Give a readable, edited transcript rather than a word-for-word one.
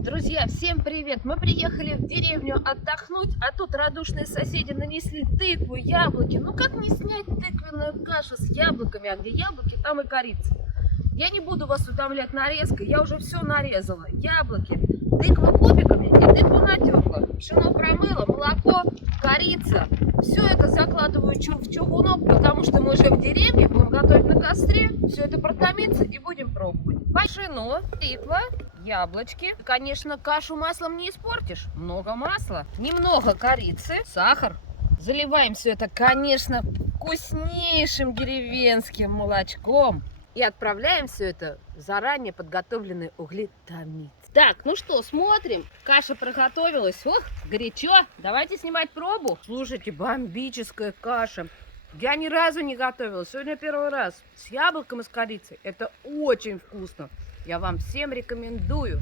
Друзья, всем привет! Мы приехали в деревню отдохнуть, а тут радушные соседи нанесли тыкву, яблоки. Ну как не снять тыквенную кашу с яблоками, а где яблоки, там и корица. Я не буду вас утомлять нарезкой, я уже все нарезала. Яблоки, тыква кубиками и тыкву натерла. Пшено промыла, молоко, корица. Все это закладываю в чугунок, потому что мы же в деревне, будем готовить на костре. Все это протомится и будем пробовать. Пшено, тыква, яблочки. Конечно, кашу маслом не испортишь. Много масла, немного корицы, сахар. Заливаем все это, конечно, вкуснейшим деревенским молочком. И отправляем все это в заранее подготовленный углетомит. Так, ну что, смотрим. Каша приготовилась. Ох, горячо. Давайте снимать пробу. Слушайте, бомбическая каша. Я ни разу не готовила. Сегодня первый раз. С яблоком и с корицей. Это очень вкусно. Я вам всем рекомендую.